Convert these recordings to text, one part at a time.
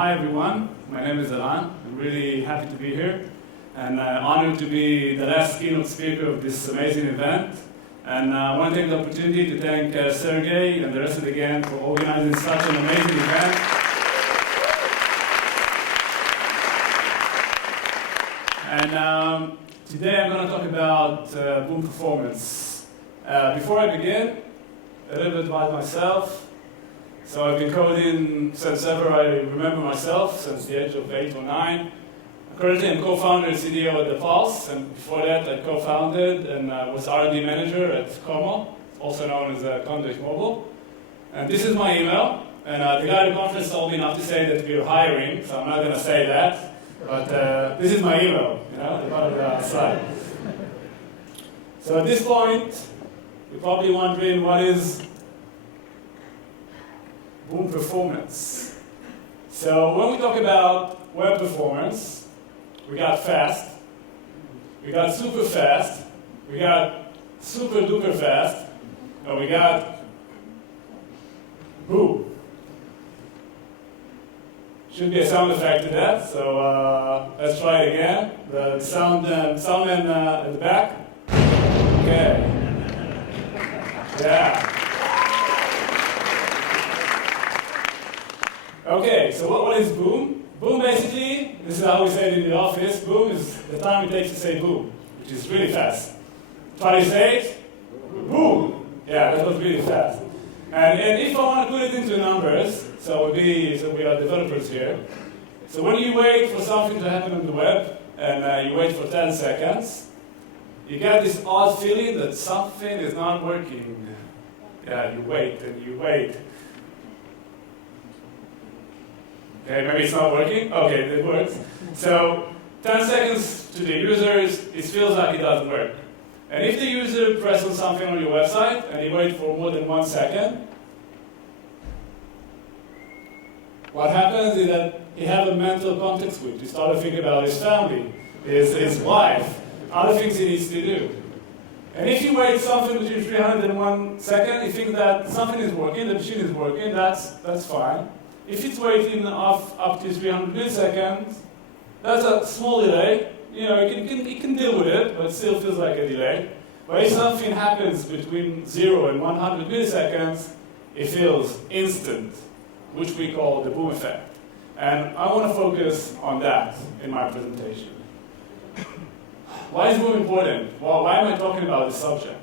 Hi everyone, my name is Eran. I'm really happy to be here and honored to be the last keynote speaker of this amazing event. And I want to take the opportunity to thank Sergey and the rest of the gang for organizing such an amazing event. And today I'm going to talk about boom performance. Before I begin, a little bit about myself. So I've been coding since ever I remember myself, since the age of 8 or 9. Currently I'm co-founder and CDO at The Pulse, and before that I co-founded and was R&D manager at Como, also known as Conduit Mobile. And this is my email, and the guy at the conference told me not to say that we're hiring, so I'm not going to say that. But this is my email, the part of the slide. So at this point, you're probably wondering what is boom performance. So when we talk about web performance, we got fast, we got super fast, we got super duper fast, and we got boom. Should be a sound effect to that, so let's try it again. The soundman at the back. Okay. Yeah. Okay, so what is boom? Boom basically, this is how we say it in the office, boom is the time it takes to say boom, which is really fast. Try to say it, boom. Yeah, that was really fast. And if I want to put it into numbers, so we are developers here. So when you wait for something to happen on the web, and you wait for 10 seconds, you get this odd feeling that something is not working. Yeah, you wait and you wait. Okay, maybe it's not working? Okay, it works. So 10 seconds to the users, it feels like it doesn't work. And if the user presses something on your website and you wait for more than 1 second, what happens is that he has a mental context switch. He starts to think about his family, his wife, other things he needs to do. And if you wait something between 300 and 1 second, you think that something is working, the machine is working, that's fine. If it's waiting up to 300 milliseconds, that's a small delay. It can deal with it, but it still feels like a delay. But if something happens between 0 and 100 milliseconds, it feels instant, which we call the boom effect. And I want to focus on that in my presentation. Why is boom important? Well, why am I talking about this subject?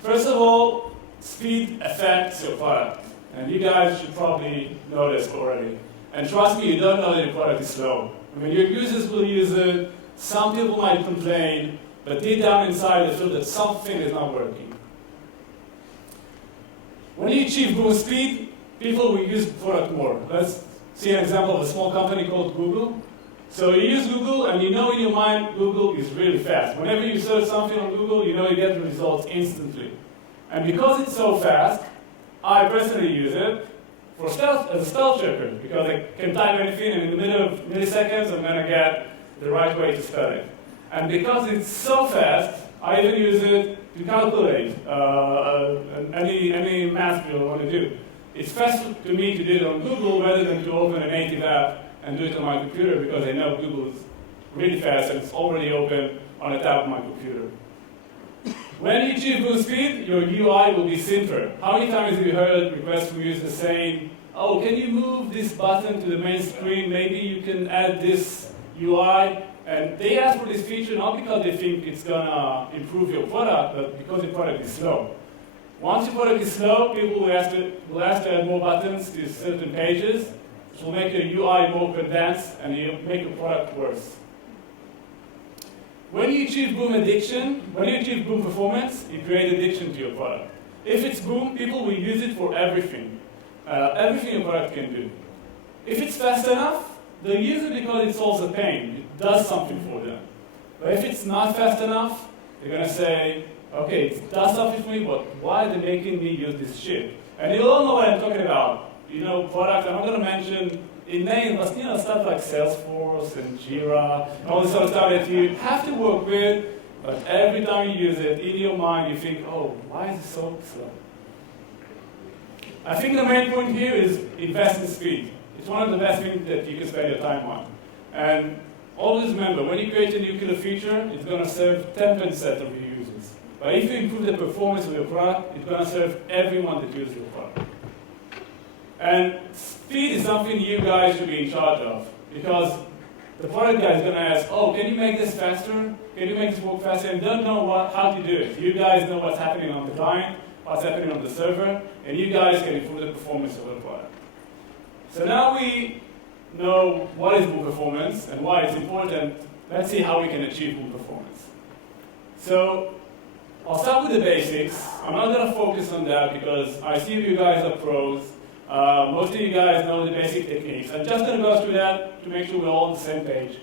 First of all, speed affects your product. And you guys should probably know this already. And trust me, you don't know that your product is slow. I mean, your users will use it, some people might complain, but deep down inside they feel that something is not working. When you achieve boom speed, people will use the product more. Let's see an example of a small company called Google. So you use Google, and you know in your mind Google is really fast. Whenever you search something on Google, you know you get the results instantly. And because it's so fast, I personally use it as a spell checker, because I can type anything, and in the middle of milliseconds, I'm going to get the right way to spell it. And because it's so fast, I even use it to calculate any math you want to do. It's faster to me to do it on Google rather than to open a native app and do it on my computer, because I know Google is really fast and it's already open on the tab of my computer. When you achieve boom speed, your UI will be simpler. How many times have you heard requests from users saying, oh, can you move this button to the main screen? Maybe you can add this UI. And they ask for this feature not because they think it's going to improve your product, but because your product is slow. Once your product is slow, people will ask to add more buttons to certain pages, which will make your UI more condensed and make your product worse. When you achieve boom performance, you create addiction to your product. If it's boom, people will use it for everything. Everything your product can do. If it's fast enough, they'll use it because it solves a pain. It does something for them. But if it's not fast enough, they're going to say, okay, it does something for me, but why are they making me use this shit? And you all know what I'm talking about. Product, I'm not going to mention in names, but stuff like Salesforce and Jira, and all this sort of stuff that you have to work with, but every time you use it, in your mind you think, oh, why is it so slow? I think the main point here is invest in speed. It's one of the best things that you can spend your time on. And always remember, when you create a new killer feature, it's going to serve 10% of your users. But if you improve the performance of your product, it's going to serve everyone that uses your product. And speed is something you guys should be in charge of, because the product guy is going to ask, oh, can you make this faster? Can you make this work faster? And don't know how to do it. You guys know what's happening on the client, what's happening on the server, and you guys can improve the performance of the product. So now we know what is boom performance and why it's important. Let's see how we can achieve boom performance. So I'll start with the basics. I'm not going to focus on that because I see you guys are pros. Most of you guys know the basic techniques. I'm just going to go through that to make sure we're all on the same page.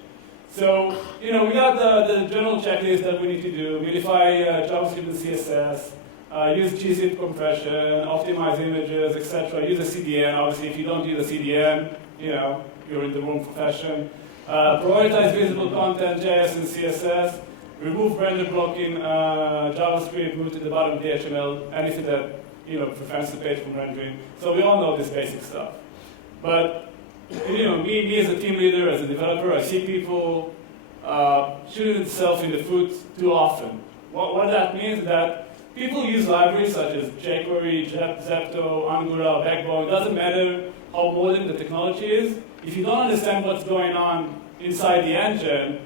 So, we got the general checklist that we need to do: minify JavaScript and CSS, use gzip compression, optimize images, etc. Use a CDN. Obviously, if you don't use a CDN, you're in the wrong profession. Prioritize visible content, JS and CSS. Remove render blocking, JavaScript, move to the bottom of the HTML, anything that prevents the page from rendering. So we all know this basic stuff. But me as a team leader, as a developer, I see people shooting themselves in the foot too often. What that means is that people use libraries such as jQuery, Zepto, Angular, Backbone. It doesn't matter how modern the technology is. If you don't understand what's going on inside the engine,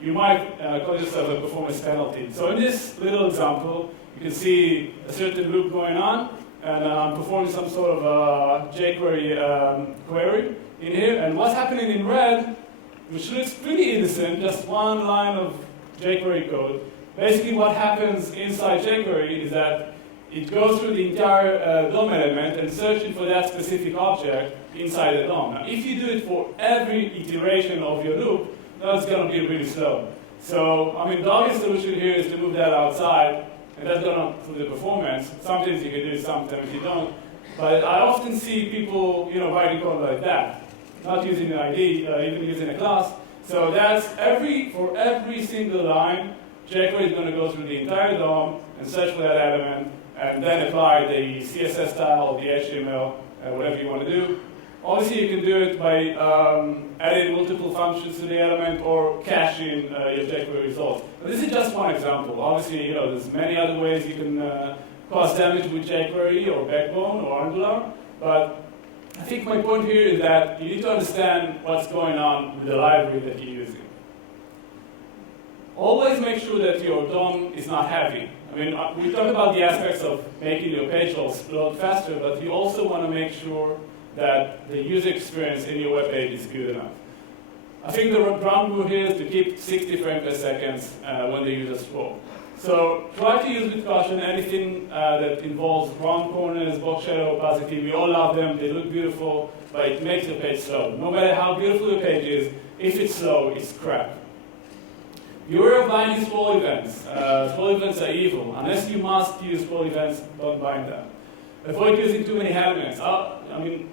you might cause yourself a performance penalty. So in this little example, you can see a certain loop going on, and I'm performing some sort of jQuery query in here. And what's happening in red, which looks pretty innocent, just one line of jQuery code. Basically what happens inside jQuery is that it goes through the entire DOM element and searching for that specific object inside the DOM. Now, if you do it for every iteration of your loop, that's going to be really slow. So, the obvious solution here is to move that outside, and that's going to improve the performance. Sometimes you can do it, sometimes you don't. But I often see people, writing code like that, not using an ID, even using a class. So that's for every single line, jQuery is going to go through the entire DOM and search for that element, and then apply the CSS style or the HTML, whatever you want to do. Obviously, you can do it by adding multiple functions to the element or caching your jQuery results. But this is just one example. Obviously, there's many other ways you can cause damage with jQuery or Backbone or Angular. But I think my point here is that you need to understand what's going on with the library that you're using. Always make sure that your DOM is not heavy. We talk about the aspects of making your page load faster, but you also want to make sure that the user experience in your web page is good enough. I think the ground rule here is to keep 60 frames per second when the user scrolls. So try to use with caution anything that involves round corners, box shadow, opacity. We all love them, they look beautiful, but it makes the page slow. No matter how beautiful the page is, if it's slow, it's crap. Beware of binding scroll events. Scroll events are evil. Unless you must use scroll events, don't bind them. Avoid using too many elements.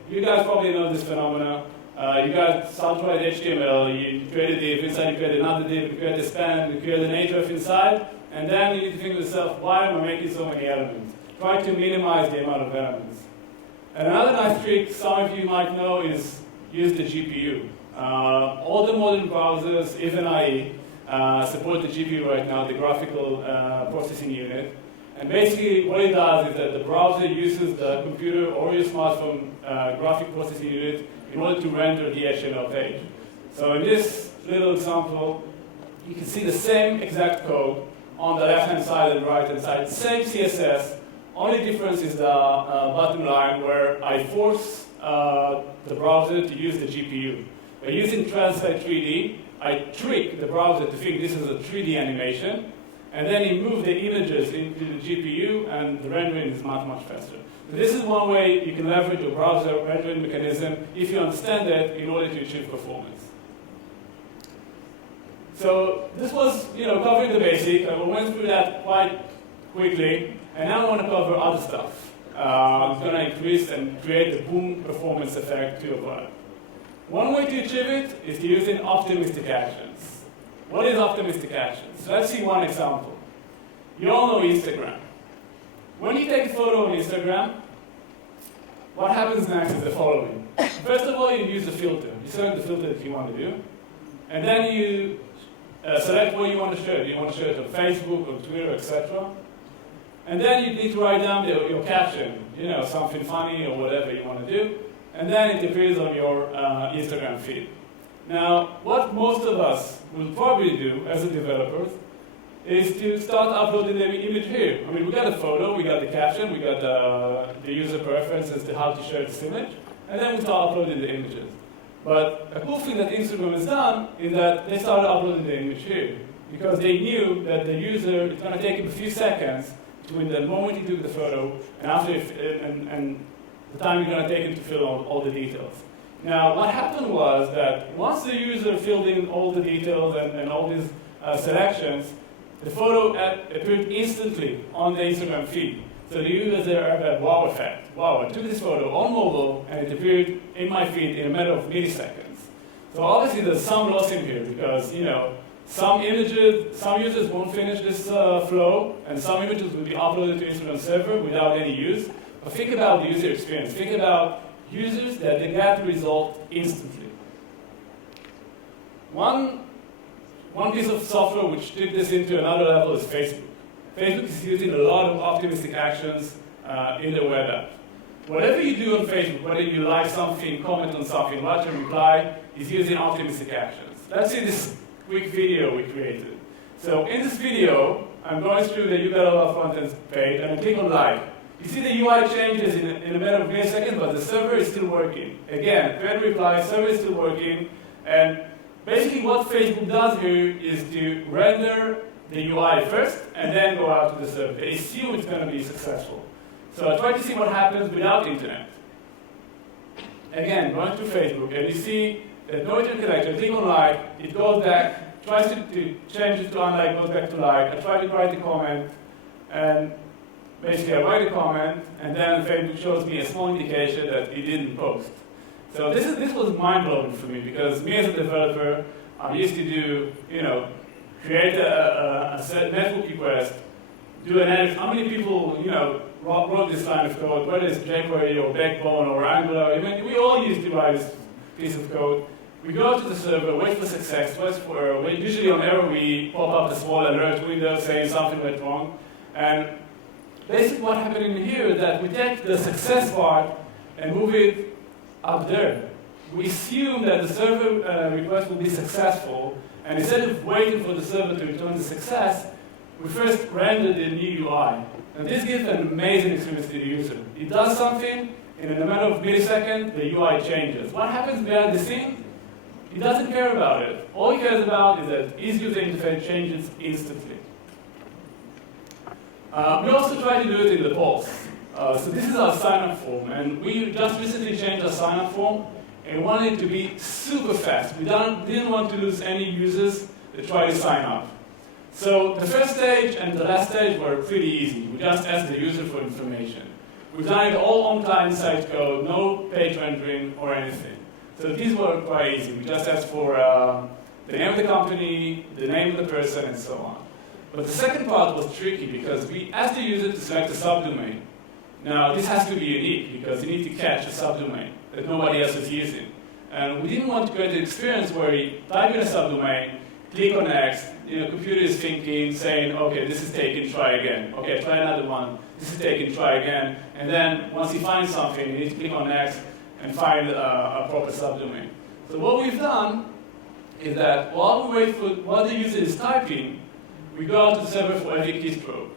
You guys probably know this phenomena. You got Centroid HTML, you create a div, inside you create another div, you create a span, you create an href inside, and then you need to think to yourself, why am I making so many elements? Try to minimize the amount of elements. And another nice trick some of you might know is use the GPU. All the modern browsers, even IE, support the GPU right now, the graphical processing unit. And basically what it does is that the browser uses the computer or your smartphone graphic processing unit in order to render the HTML page. So in this little example, you can see the same exact code on the left-hand side and the right-hand side. Same CSS, only difference is the bottom line where I force the browser to use the GPU. By using Translate 3D, I trick the browser to think this is a 3D animation, and then you move the images into the GPU, and the rendering is much, much faster. So this is one way you can leverage your browser rendering mechanism if you understand it in order to achieve performance. So this was, covering the basic. I went through that quite quickly, and now I want to cover other stuff. I'm going to increase and create the boom performance effect to your product. One way to achieve it is to using optimistic actions. What is optimistic actions? So let's see one example. You all know Instagram. When you take a photo on Instagram, what happens next is the following. First of all, you use the filter. You select the filter that you want to do. And then you select what you want to share. Do you want to share it on Facebook, or Twitter, etc.? And then you need to write down your caption, something funny or whatever you want to do. And then it appears on your Instagram feed. Now, what most of us will probably do as a developer is to start uploading the image here. I mean, we got a photo, we got the caption, we got the user preference as to how to share this image, and then we start uploading the images. But a cool thing that Instagram has done is that they started uploading the image here, because they knew that the user, it's going to take him a few seconds between the moment he took the photo and after and the time it's going to take him to fill all the details. Now, what happened was that once the user filled in all the details and all these selections, the photo appeared instantly on the Instagram feed. So the users there have that wow effect. Wow, I took this photo on mobile and it appeared in my feed in a matter of milliseconds. So obviously there's some loss in here because, some users won't finish this flow and some images will be uploaded to Instagram server without any use. But think about the user experience. Think about users that they get the result instantly. One piece of software which took this into another level is Facebook. Facebook is using a lot of optimistic actions in the web app. Whatever you do on Facebook, whether you like something, comment on something, write a reply, is using optimistic actions. Let's see this quick video we created. So in this video, I'm going through the YGLF front-end page and I click on like. You see the UI changes in a matter of milliseconds, but the server is still working. Again, thread reply, server is still working, and basically what Facebook does here is to render the UI first and then go out to the server. They assume it's going to be successful. So I try to see what happens without internet. Again, going through Facebook, and you see that no internet connection. Click on like, it goes back, tries to change it to unlike, goes back to like. I try to write a comment, and basically I write a comment, and then Facebook shows me a small indication that it didn't post. So this was mind-blowing for me, because me as a developer, I used to do, create a network request, do an edit. How many people, wrote this line of code, whether it's jQuery or Backbone or Angular? I mean, we all used to write this piece of code. We go to the server, wait for success, wait for error. Usually on error, we pop up a small alert window saying something went wrong. And basically what happened in here is that we take the success part and move it up there. We assume that the server request will be successful, and instead of waiting for the server to return the success, we first render the new UI. And this gives an amazing experience to the user. It does something, and in a matter of milliseconds, the UI changes. What happens behind the scenes? He doesn't care about it. All he cares about is that his user interface changes instantly. We also try to do it in the polls. So this is our sign-up form, and we just recently changed our sign-up form, and we wanted it to be super fast. We didn't want to lose any users that try to sign up. So the first stage and the last stage were pretty easy. We just asked the user for information. We've done it all on client-side code, no page rendering or anything. So these were quite easy. We just asked for the name of the company, the name of the person, and so on. But the second part was tricky because we asked the user to select a subdomain. Now, this has to be unique because you need to catch a subdomain that nobody else is using. And we didn't want to create an experience where you type in a subdomain, click on next, computer is thinking, saying, okay, this is taken, try again. Okay, try another one, this is taken, try again. And then once you find something, you need to click on next and find a proper subdomain. So what we've done is that while we wait for what the user is typing, we go out to the server for every keystroke.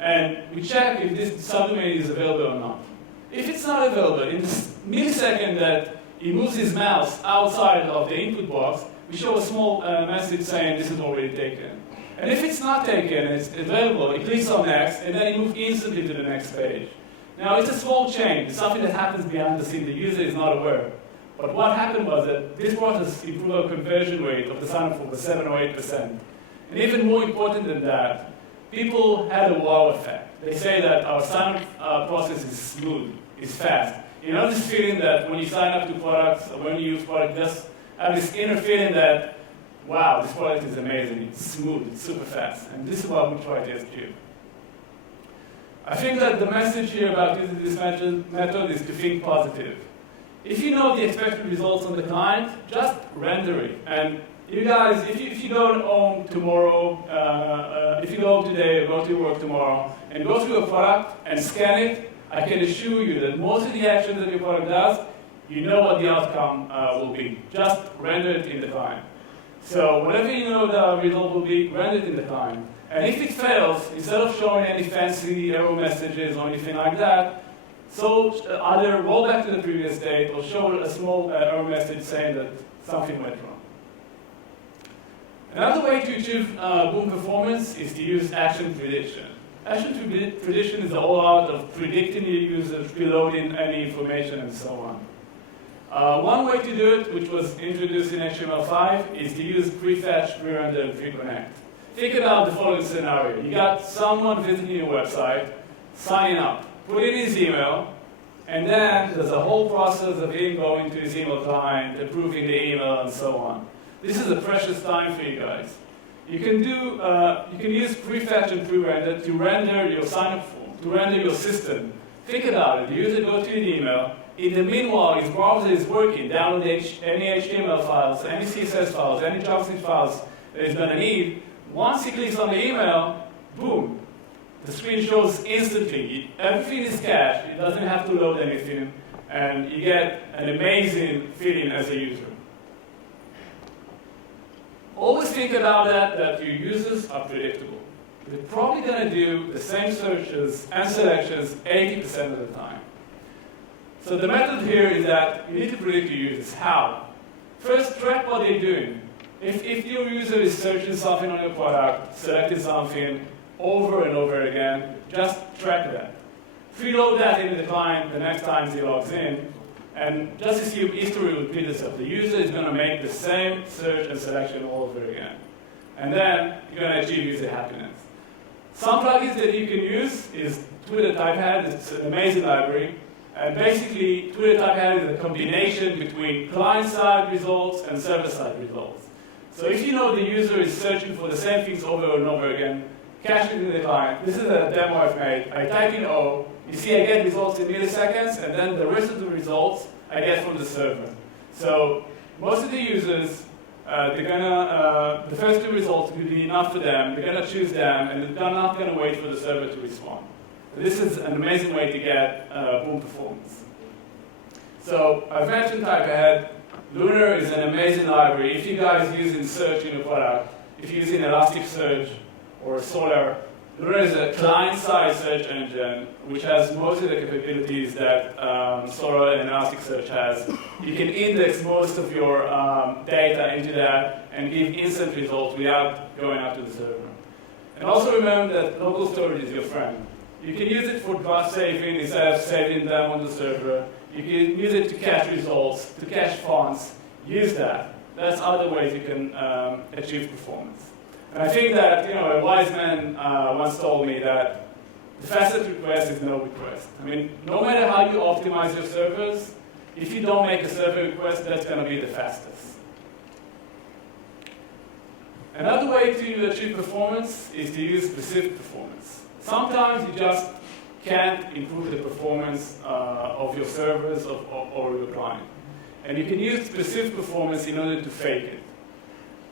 And we check if this subdomain is available or not. If it's not available, in this millisecond that he moves his mouse outside of the input box, we show a small message saying this is already taken. And if it's not taken and it's available, he clicks on next, and then he moves instantly to the next page. Now, it's a small change. It's something that happens behind the scene. The user is not aware. But what happened was that this brought us improved our conversion rate of the sign-up form by 7 or 8%. And even more important than that, people had a wow effect. They say that our sign-up process is smooth, is fast. You know this feeling that when you sign up to products or when you use products, just have this inner feeling that, wow, this product is amazing, it's smooth, it's super fast. And this is what we try to achieve. I think that the message here about using this method is to think positive. If you know the expected results on the client, just render it. And you guys, if you go home tomorrow, if you go home today or go to work tomorrow and go through a product and scan it, I can assure you that most of the actions that your product does, you know what the outcome will be. Just render it in the client. So whatever you know the result will be, render it in the client. And if it fails, instead of showing any fancy error messages or anything like that, so either roll back to the previous state or show a small error message saying that something went wrong. Another way to achieve boom performance is to use action prediction. Action prediction is the whole art of predicting your users, preloading any information, and so on. One way to do it, which was introduced in HTML5, is to use prefetch, pre-render, and pre-connect. Think about the following scenario. You got someone visiting your website, signing up, put in his email, and then there's a whole process of him going to his email client, approving the email, and so on. This is a precious time for you guys. You can use prefetch and pre-render to render your sign-up form, to render your system. Think about it. The user goes to an email. In the meanwhile, his browser is working, download any HTML files, any CSS files, any JavaScript files that he's going to need. Once he clicks on the email, boom, the screen shows instantly. Everything is cached. It doesn't have to load anything. And you get an amazing feeling as a user. Always think about that your users are predictable. They're probably going to do the same searches and selections 80% of the time. So the method here is that you need to predict your users. How? First, track what they're doing. If your user is searching something on your product, selecting something over and over again, just track that. Preload that into the client the next time he logs in, and just assume history will repeat itself. The user is going to make the same search and selection all over again. And then you're going to achieve user happiness. Some plugins that you can use is Twitter Typehead. It's an amazing library. And basically, Twitter Typehead is a combination between client-side results and server-side results. So if you know the user is searching for the same things over and over again, cache it in the client. This is a demo I've made. I type in O. You see I get results in milliseconds, and then the rest of the results I get from the server. So most of the users, the first two results will be enough for them. They're going to choose them, and they're not going to wait for the server to respond. This is an amazing way to get boom performance. So I've mentioned Typehead. Lunar is an amazing library. If you guys using search in your product, if you're using Elasticsearch or Solar, Lunar is a client-side search engine which has most of the capabilities that Solar and Elasticsearch has. You can index most of your data into that and give instant results without going out to the server. And also remember that local storage is your friend. You can use it for draft saving instead of saving them on the server. You can use it to cache results, to cache fonts. Use that. That's other ways you can achieve performance. And I think that a wise man once told me that the fastest request is no request. I mean, no matter how you optimize your servers, if you don't make a server request, that's going to be the fastest. Another way to achieve performance is to use specific performance. Sometimes you just can't improve the performance of your servers or your client. And you can use specific performance in order to fake it.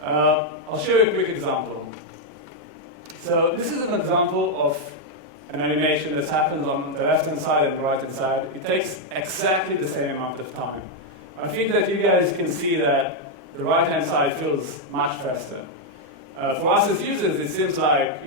I'll show you a quick example. So this is an example of an animation that happens on the left-hand side and the right-hand side. It takes exactly the same amount of time. I think that you guys can see that the right-hand side feels much faster. For us as users, it seems like,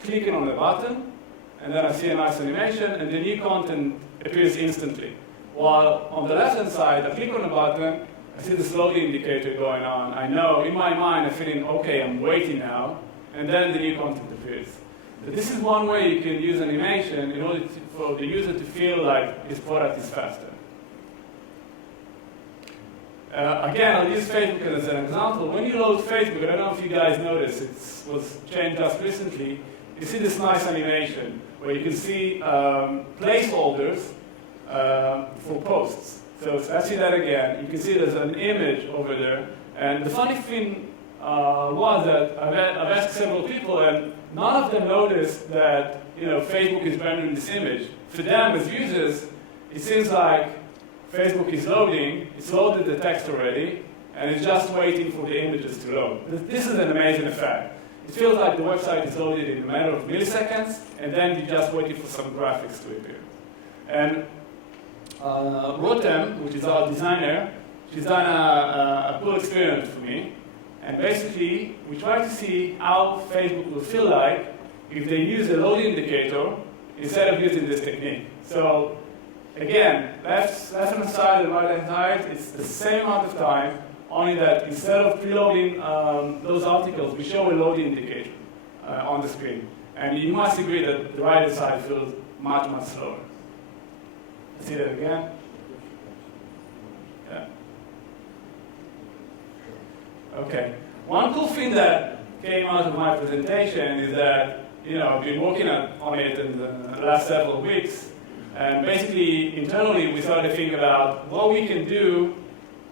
clicking on the button, and then I see a nice animation, and the new content appears instantly. While on the left-hand side, I click on the button, I see the slogan indicator going on. I know, in my mind, I'm feeling, okay, I'm waiting now, and then the new content appears. But this is one way you can use animation in order for the user to feel like his product is faster. Again, I'll use Facebook as an example. When you load Facebook, I don't know if you guys noticed, it was changed just recently. You see this nice animation where you can see placeholders for posts. So let's see that again. You can see there's an image over there. And the funny thing was that I've asked several people, and none of them noticed that Facebook is rendering this image. For them as users, it seems like Facebook is loading, it's loaded the text already, and it's just waiting for the images to load. This is an amazing effect. It feels like the website is loaded in a matter of milliseconds, and then you're just waiting for some graphics to appear. And Rotem, which is our designer, she's done a cool experiment for me. And basically, we try to see how Facebook will feel like if they use a load indicator instead of using this technique. So again, left-hand side and right-hand side, it's the same amount of time, only that instead of preloading those articles, we show a load indicator on the screen. And you must agree that the right-hand side feels much, much slower. See that again? Yeah. Okay. One cool thing that came out of my presentation is that, I've been working on it in the last several weeks, and basically, internally, we started to think about what we can do,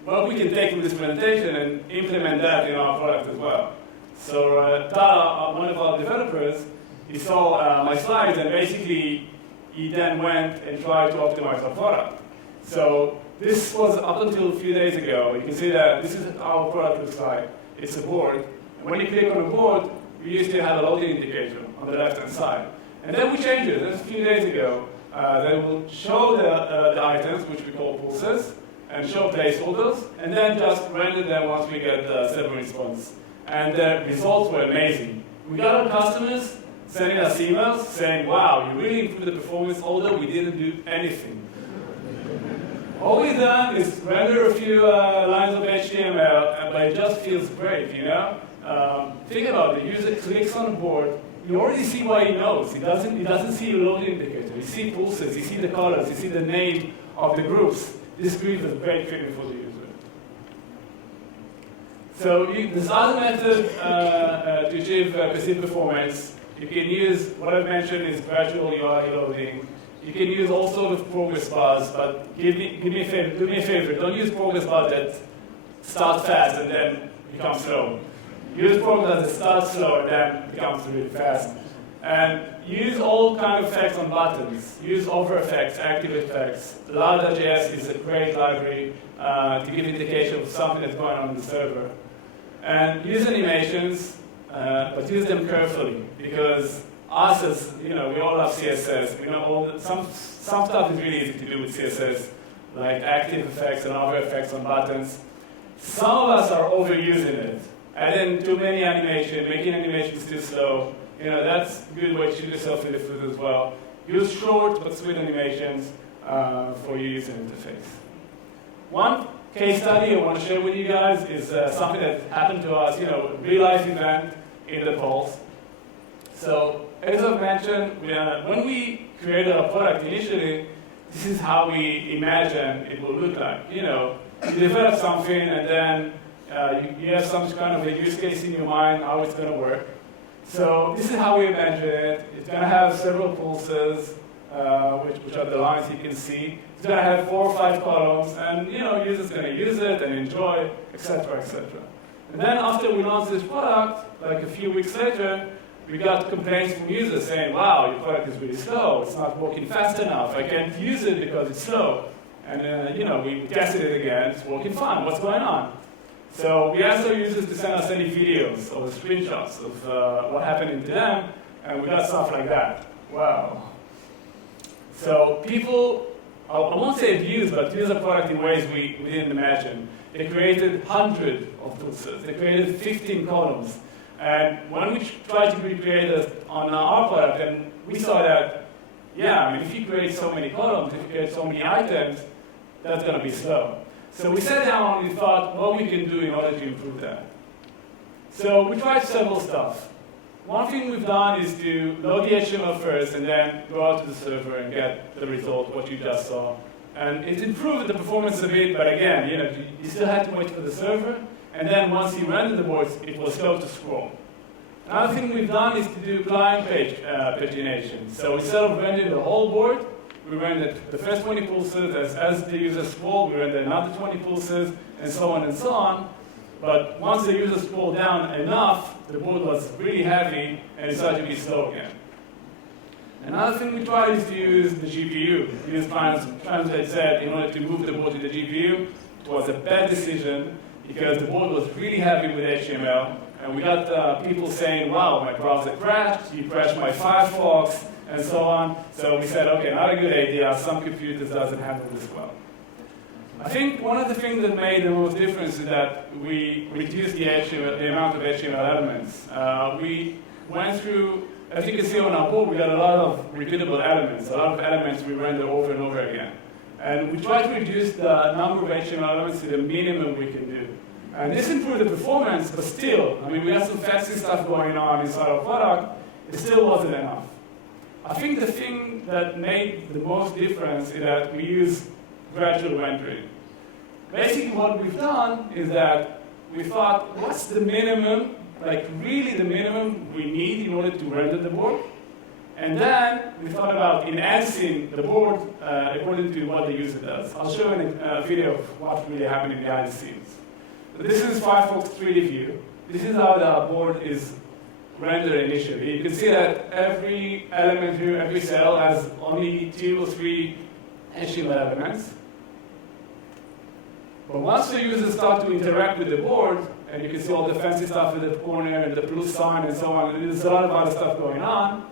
what we can take from this presentation and implement that in our product as well. So Tara, one of our developers, he saw my slides, and basically, he then went and tried to optimize our product. So this was up until a few days ago. You can see that this is how our product looks like. It's a board. And when you click on a board, we used to have a loading indicator on the left-hand side. And then we changed it. Just a few days ago, they will show the items, which we call pulses, and show placeholders, and then just render them once we get the server response. And the results were amazing. We got our customers sending us emails saying, wow, you really improved the performance, although we didn't do anything. All we've done is render a few lines of HTML, but it just feels great, Think about it. The user clicks on the board. You already see what he knows. He doesn't see a load indicator. You see pulses. You see the colors. You see the name of the groups. This group is very feeling for the user. So this other method to achieve perceived performance, you can use what I've mentioned is gradual UI loading. You can use all sorts of progress bars, but do me a favor. Don't use progress bars that start fast and then become slow. Use progress that start slow and then becomes really fast. And use all kinds of effects on buttons. Use over effects, active effects. Lada.js is a great library to give indication of something that's going on in the server. And use animations, but use them carefully, because us as, we all love CSS. We know some stuff is really easy to do with CSS, like active effects and other effects on buttons. Some of us are overusing it. Adding too many animation, making animations too slow. That's a good way to shoot yourself in the foot as well. Use short but sweet animations for your user interface. One case study I want to share with you guys is something that happened to us, a real-life event in the Pulse. So, as I've mentioned, when we created our product initially, this is how we imagine it will look like. You develop something, and then you have some kind of a use case in your mind, how it's going to work. So this is how we imagine it. It's going to have several pulses, which are the lines you can see. It's going to have 4 or 5 columns, and users going to use it and enjoy, etc., etc. And then after we launched this product, like a few weeks later, we got complaints from users saying, wow, your product is really slow. It's not working fast enough. I can't use it because it's slow. And we tested it again. It's working fine. What's going on? So we asked our users to send us any videos or screenshots of what happened to them, and we got stuff like that. Wow. So people, I won't say abuse, but use the product in ways we didn't imagine. They created hundreds of pulses. They created 15 columns. And when we tried to recreate it on our product, and we saw that, if you create so many columns, if you create so many items, that's going to be slow. So we sat down and we thought what we can do in order to improve that. So we tried several stuff. One thing we've done is to load the HTML first and then go out to the server and get the result, what you just saw. And it improved the performance a bit, but again, you still had to wait for the server. And then once you rendered the boards, it was slow to scroll. Another thing we've done is to do client page pagination. So instead of rendering the whole board, we rendered the first 20 pulses. As the user scrolled, we rendered another 20 pulses, and so on and so on. But once the user scrolled down enough, the board was really heavy and it started to be slow again. Another thing we tried is to use the GPU. Use translate Z in order to move the board to the GPU. It was a bad decision because the board was really heavy with HTML. And we got people saying, wow, my browser crashed, you crashed my Firefox, and so on. So we said, okay, not a good idea. Some computers doesn't handle this well. I think one of the things that made the most difference is that we reduced the amount of HTML elements. We went through, as you can see on our board, we got a lot of repeatable elements, a lot of elements we render over and over again. And we tried to reduce the number of HTML elements to the minimum we can do. And this improved the performance, but still, I mean, we had some fancy stuff going on inside our product. It still wasn't enough. I think the thing that made the most difference is that we use gradual rendering. Basically, what we've done is that we thought, what's the minimum, like really the minimum we need in order to render the board? And then we thought about enhancing the board according to what the user does. I'll show you a video of what's really happening behind the scenes. So this is Firefox 3D view. This is how the board is rendered initially. You can see that every element here, every cell has only 2 or 3 HTML elements. But once the users start to interact with the board, and you can see all the fancy stuff in the corner and the plus sign and so on, and there's a lot of other stuff going on,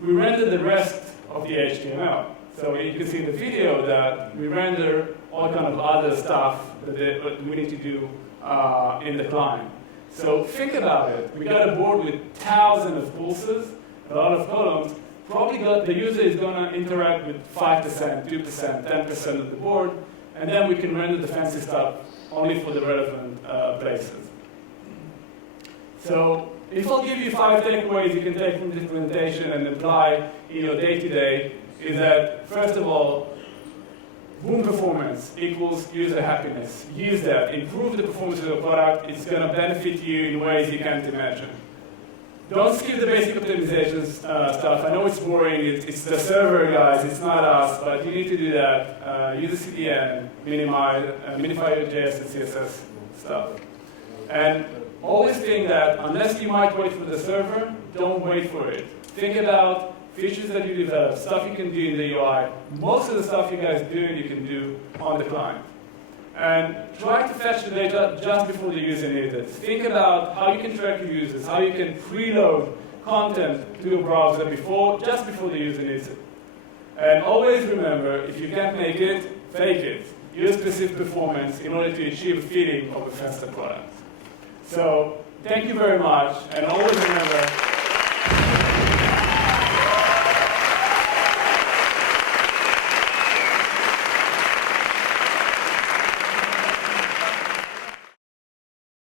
we render the rest of the HTML. So you can see in the video that we render all kind of other stuff that we need to do in the client. So think about it. We got a board with thousands of pulses, a lot of columns. Probably the user is going to interact with 5%, 2%, 10% of the board, and then we can render the fancy stuff only for the relevant places. So if I'll give you 5 takeaways you can take from this presentation and apply in your day-to-day, is that, first of all, boom performance equals user happiness. Use that. Improve the performance of the product. It's going to benefit you in ways you can't imagine. Don't skip the basic optimization stuff. I know it's boring. It's the server guys. It's not us. But you need to do that. Use the CDN. Minify your JS and CSS stuff. And always think that unless you might wait for the server, don't wait for it. Think about features that you develop, stuff you can do in the UI. Most of the stuff you guys do, you can do on the client. And try to fetch the data just before the user needs it. Think about how you can track your users, how you can preload content to your browser just before the user needs it. And always remember, if you can't make it, fake it. Use specific performance in order to achieve a feeling of a faster product. So, thank you very much, and always remember,